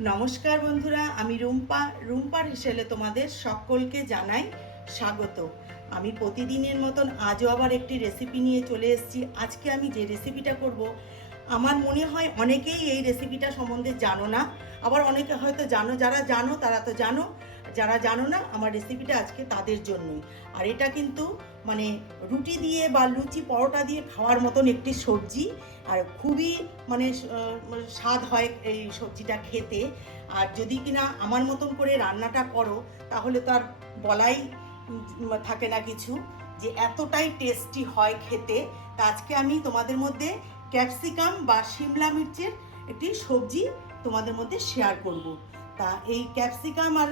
নমস্কার বন্ধুরা, আমি রুম্পা। রুম্পার হিসেলে তোমাদের সকলকে জানাই স্বাগত। আমি প্রতিদিনের মতন আজও আবার একটি রেসিপি নিয়ে চলে এসেছি। আজকে আমি যে রেসিপিটা করব, আমার মনে হয় অনেকেই এই রেসিপিটা সম্বন্ধে জানো না। আবার অনেকে হয়তো জানো, যারা জানো, তারা তো জানো। যারা জানো না, আমার রেসিপিটা আজকে তাদের জন্যই। আর এটা কিন্তু মানে রুটি দিয়ে বা লুচি, পরোটা দিয়ে খাওয়ার মতন একটি সবজি। আর খুবই মানে স্বাদ হয় এই সবজিটা খেতে। আর যদি কিনা আমার মতন করে রান্নাটা করো, তাহলে তো আর বলাই থাকে না কিছু। যে এতটাই টেস্টি হয় খেতে, তা আজকে আমি তোমাদের মধ্যে ক্যাপসিকাম বা শিমলা মির্চের একটি সবজি তোমাদের মধ্যে শেয়ার করব। তা এই ক্যাপসিকাম আর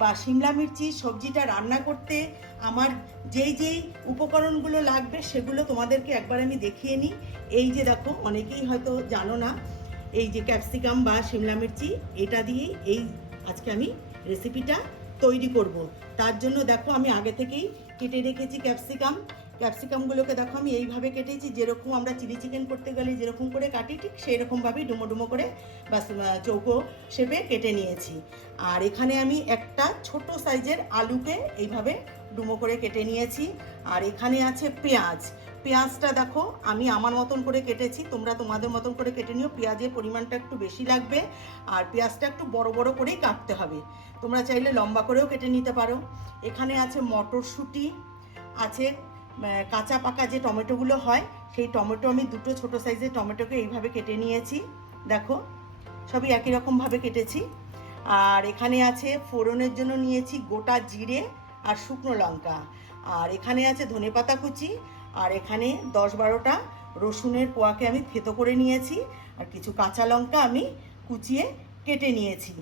বা শিমলা মির্চি সবজিটা রান্না করতে আমার যেই যেই উপকরণগুলো লাগবে সেগুলো তোমাদেরকে একবার আমি দেখিয়ে নিই। এই যে দেখো, অনেকেই হয়তো জানো না, এই যে ক্যাপসিকাম বা শিমলা মির্চি, এটা দিয়েই এই আজকে আমি রেসিপিটা তৈরি করব। তার জন্য দেখো, আমি আগে থেকেই কেটে রেখেছি ক্যাপসিকাম ক্যাপসিকামগুলোকে দেখো আমি এইভাবে কেটেছি, যেরকম আমরা চিলি চিকেন করতে গেলে যেরকম করে কাটি, ঠিক সেই রকমভাবেই ডুমো ডুমো করে বা চৌকো শেপে কেটে নিয়েছি। আর এখানে আমি একটা ছোট সাইজের আলুকে এইভাবে ডুমো করে কেটে নিয়েছি। আর এখানে আছে পেঁয়াজ। পেঁয়াজটা দেখো, আমি আমার মতন করে কেটেছি, তোমরা তোমাদের মতন করে কেটে নিও, পেঁয়াজের পরিমাণটা একটু বেশি লাগবে। আর পেঁয়াজটা একটু বড় বড় করেই কাটতে হবে। তোমরা চাইলে লম্বা করেও কেটে নিতে পারো। এখানে আছে মটরশুঁটি, আছে কাঁচা পাকা যে টমেটোগুলো হয়, সেই টমেটো আমি দুটো ছোট সাইজের টমেটোকে এইভাবে কেটে নিয়েছি। দেখো, সবই একই রকমভাবে কেটেছি। আর এখানে আছে ফোড়নের জন্য নিয়েছি গোটা জিরে আর শুকনো লঙ্কা। আর এখানে আছে ধনেপাতা কুচি। আর এখানে দশ বারোটা রসুনের কোয়াকে আমি থেতো করে নিয়েছি। আর কিছু কাঁচা লঙ্কা আমি কুচিয়ে কেটে নিয়েছি।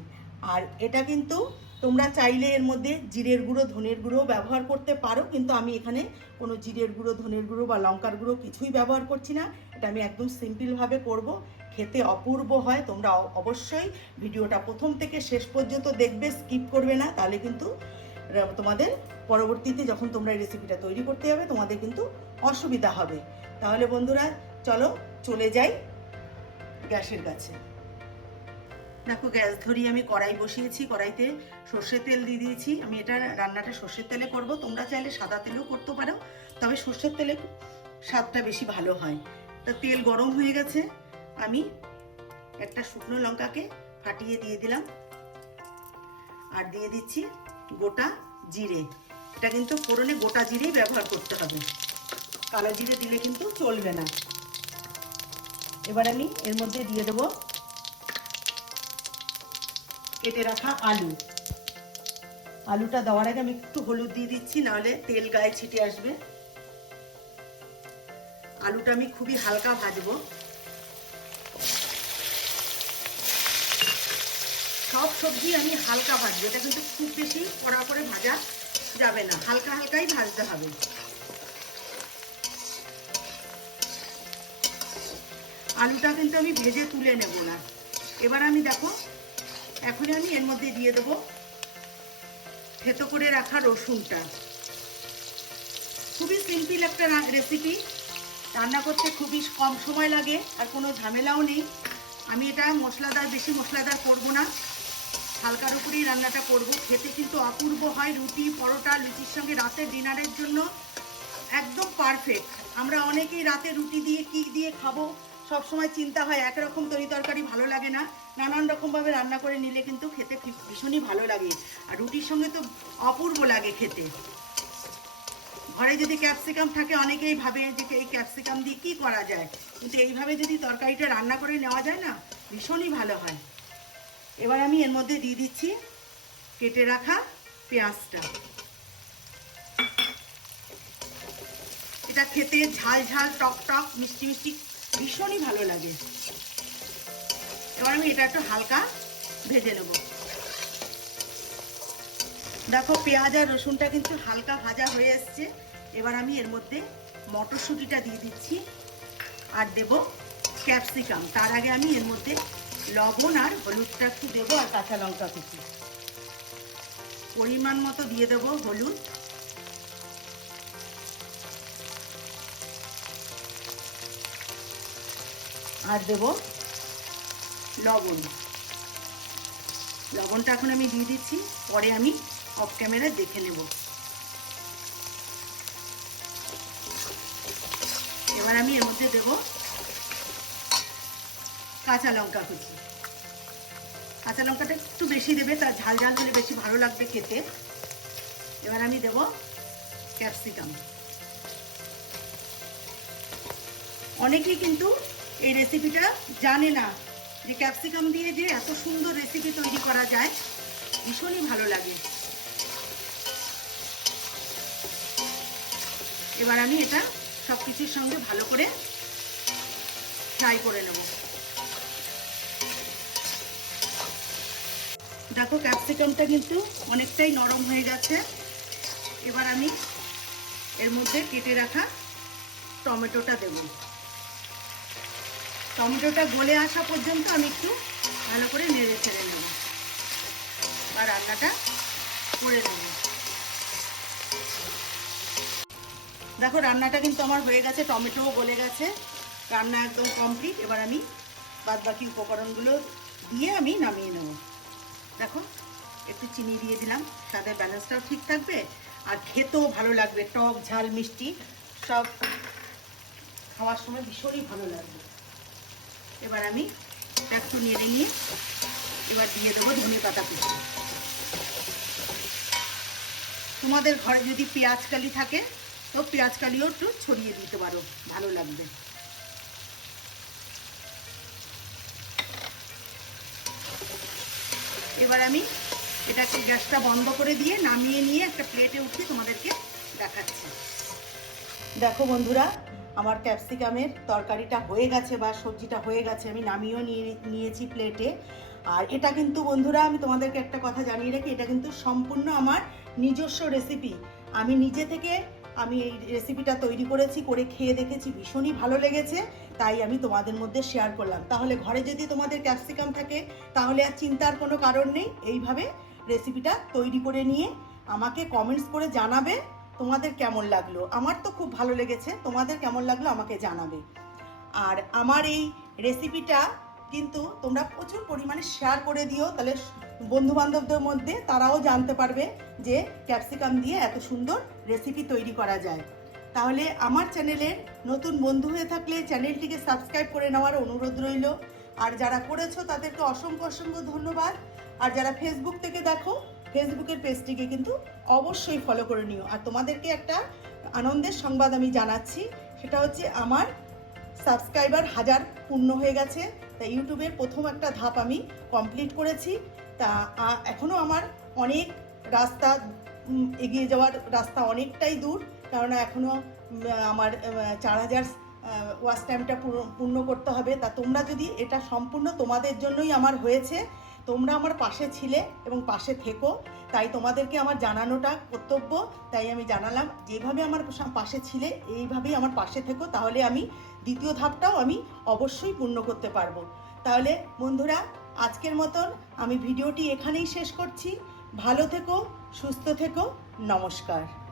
আর এটা কিন্তু তোমরা চাইলে এর মধ্যে জিরের গুঁড়ো, ধনের গুঁড়ো ব্যবহার করতে পারো, কিন্তু আমি এখানে কোনো জিরের গুঁড়ো, ধনের গুঁড়ো বা লঙ্কার গুঁড়ো কিছুই ব্যবহার করছি না। এটা আমি একদম সিম্পলভাবে করব। খেতে অপূর্ব হয়, তোমরা অবশ্যই ভিডিওটা প্রথম থেকে শেষ পর্যন্ত দেখবে, স্কিপ করবে না। তাহলে কিন্তু তোমাদের পরবর্তীতে যখন তোমরা এই রেসিপিটা তৈরি করতে যাবে, তোমাদের কিন্তু অসুবিধা হবে। তাহলে বন্ধুরা, চলো চলে যাই গ্যাসের কাছে। দেখো, গ্যাস ধরিয়ে আমি কড়াই বসিয়েছি, কড়াইতে সর্ষের তেল দিয়ে দিয়েছি। আমি এটা রান্নাটা সর্ষের তেলে করব। তোমরা চাইলে সাদা তেলেও করতে পারো, তবে সর্ষের তেলে স্বাদটা বেশি ভালো হয়। তা তেল গরম হয়ে গেছে। আমি একটা শুকনো লঙ্কাকে ফাটিয়ে দিয়ে দিলাম। আর দিয়ে দিচ্ছি গোটা জিরে। এটা কিন্তু ফোড়নে গোটা জিরেই ব্যবহার করতে হবে। কালো জিরে দিলে কিন্তু চলবে না। এবার আমি এর মধ্যে দিয়ে দেবো কেটে রাখা আলু। আলুটা দেওয়ার আগে আমি একটু হলুদ দিয়ে দিচ্ছি, নাহলে তেল গায়ে ছিটে আসবে। আলুটা আমি খুবই হালকা ভাজবো। সব সবজি আমি হালকা ভাজবো, এটা কিন্তু খুব বেশি কড়া করে ভাজা যাবে না, হালকা হালকাই ভাজতে হবে। আলুটা কিন্তু আমি ভেজে তুলে নেব না। এবার আমি দেখো এখন আমি এর মধ্যে দিয়ে দেবো থেতো করে রাখা রসুনটা। খুবই সিম্পল একটা রেসিপি রান্না করতে খুবই কম সময় লাগে, আর কোনো ঝামেলাও নেই। আমি এটা মশলাদার, বেশি মশলাদার করব না। হালকার উপরেই রান্নাটা করব। খেতে কিন্তু অপূর্ব হয় রুটি, পরোটা, লুচির সঙ্গে রাতের ডিনারের জন্য একদম পারফেক্ট আমরা অনেকেই রাতে রুটি দিয়ে, কি দিয়ে খাব, সবসময় চিন্তা হয় একরকম তরি তরকারি ভালো লাগে না। নানান রকমভাবে রান্না করে নিলে কিন্তু খেতে ভীষণই ভালো লাগে। আর রুটির সঙ্গে তো অপূর্ব লাগে খেতে। ঘরে যদি ক্যাপসিকাম থাকে, অনেকেই ভাবে যে এই ক্যাপসিকাম দিয়ে কী করা যায়? কিন্তু এইভাবে যদি তরকারিটা রান্না করে নেওয়া যায় না, ভীষণই ভালো হয়। এবার আমি এর মধ্যে দিয়ে দিচ্ছি, কেটে রাখা পেঁয়াজটা। এটা খেতে ঝাল ঝাল, টক টক, মিষ্টি মিষ্টি, ভীষণই ভালো লাগে। আমি এটা একটু হালকা ভেজে নেব। দেখো, পেঁয়াজ আর রসুনটা কিন্তু হালকা ভাজা হয়ে এসছে। এবার আমি এর মধ্যে মটরশুঁটিটা দিয়ে দিচ্ছি আর দেব ক্যাপসিকাম। তার আগে আমি এর মধ্যে লবণ আর হলুদটা একটু দেবো আর কাঁচা লঙ্কা কুচি। পরিমাণ মতো দিয়ে দেবো হলুদ। আর দেব লবণ। লবণটা এখন আমি দিয়ে দিচ্ছি, পরে আমি অফ ক্যামেরায় দেখে নেব। এবার আমি এর মধ্যে দেব কাঁচা লঙ্কা কুচি। কাঁচা লঙ্কাটা একটু বেশি দেবে, তার ঝাল ঝাল হলে বেশি ভালো লাগবে খেতে। এবার আমি দেব ক্যাপসিকাম। অনেকেই কিন্তু এই রেসিপিটা জানে না যে ক্যাপসিকাম দিয়ে যে এত সুন্দর রেসিপি তৈরি করা যায়, ভীষণই ভালো লাগে। এবার আমি এটা সব কিছুর সঙ্গে ভালো করে ফ্রাই করে নেব। দেখো ক্যাপসিকামটা কিন্তু অনেকটাই নরম হয়ে গেছে। এবার আমি এর মধ্যে কেটে রাখা টমেটোটা দেব। টমেটোটা গলে আসা পর্যন্ত আমি একটু ভালো করে নেড়ে ছেড়ে নেব। আর রান্নাটা করে নেব। দেখো, রান্নাটা কিন্তু আমার হয়ে গেছে, টমেটোও গলে গেছে, রান্না একদম কমপ্লিট এবার আমি বাদ বাকি উপকরণগুলো দিয়ে আমি নামিয়ে নেব। দেখো, একটু চিনি দিয়ে দিলাম স্বাদের ব্যালেন্সটাও ঠিক থাকবে, আর খেতেও ভালো লাগবে, টক, ঝাল, মিষ্টি, সব খাওয়ার সময় ভীষণই ভালো লাগবে। এবার আমি একটু নেড়ে নিয়ে এবার দিয়ে দেবো ধনে পাতা কুচি। তোমাদের ঘরে যদি পেঁয়াজ কালি থাকে, তো পেঁয়াজ কালিও একটু ছড়িয়ে দিতে পারো, ভালো লাগবে। এবার আমি এটাকে গ্যাসটা বন্ধ করে দিয়ে নামিয়ে নিয়ে একটা প্লেটে উঠে তোমাদেরকে দেখাচ্ছি। দেখো বন্ধুরা আমার ক্যাপসিকামের তরকারিটা হয়ে গেছে বা সবজিটা হয়ে গেছে, আমি নামিয়েও নিয়ে নিয়েছি প্লেটে। আর এটা কিন্তু বন্ধুরা, আমি তোমাদেরকে একটা কথা জানিয়ে রাখি, এটা কিন্তু সম্পূর্ণ আমার নিজস্ব রেসিপি আমি নিজে থেকে আমি এই রেসিপিটা তৈরি করেছি, করে খেয়ে দেখেছি, ভীষণই ভালো লেগেছে, তাই আমি তোমাদের মধ্যে শেয়ার করলাম। তাহলে ঘরে যদি তোমাদের ক্যাপসিকাম থাকে, তাহলে আর চিন্তার কোনো কারণ নেই, এইভাবে রেসিপিটা তৈরি করে নিয়ে আমাকে কমেন্টস করে জানাবে। তোমাদের কেমন লাগল? আমার তো খুব ভালো লেগেছে। তোমাদের কেমন লাগল আমাকে জানাবে। আর আমার এই রেসিপিটা কিন্তু তোমরা প্রচুর পরিমাণে শেয়ার করে দিও। তাহলে বন্ধু বান্ধবদের মধ্যে তারাও জানতে পারবে যে ক্যাপসিকাম দিয়ে এত সুন্দর রেসিপি তৈরি করা যায়। তাহলে আমার চ্যানেলের নতুন বন্ধু হয়ে থাকলে চ্যানেলটিকে সাবস্ক্রাইব করে নেওয়ার অনুরোধ রইল। আর যারা করেছ তাদেরকে অসংখ্য অসংখ্য ধন্যবাদ। আর যারা ফেসবুক থেকে দেখো ফেসবুকের পেজটিকে কিন্তু অবশ্যই ফলো করে নিও। আর তোমাদেরকে একটা আনন্দের সংবাদ আমি জানাচ্ছি, সেটা হচ্ছে আমার সাবস্ক্রাইবার হাজার পূর্ণ হয়ে গেছে। তা ইউটিউবের প্রথম একটা ধাপ আমি কমপ্লিট করেছি। তা এখনও আমার অনেক রাস্তা এগিয়ে যাওয়ার রাস্তা অনেকটাই দূর। কেননা এখনও আমার চার হাজার ওয়াচ টাইমটা পূর্ণ করতে হবে। তা তোমরা যদি এটা সম্পূর্ণ তোমাদের জন্যই আমার হয়েছে তোমরা আমার পাশে ছিলে এবং পাশে থেকো, তাই তোমাদেরকে আমার জানানোটা কর্তব্য। তাই আমি জানালাম, যেভাবে আমার পাশে ছিলে, এইভাবেই আমার পাশে থেকো, তাহলে আমি দ্বিতীয় ধাপটাও আমি অবশ্যই পূর্ণ করতে পারব। তাহলে বন্ধুরা, আজকের মতন আমি ভিডিওটি এখানেই শেষ করছি। ভালো থেকো, সুস্থ থেকো, নমস্কার।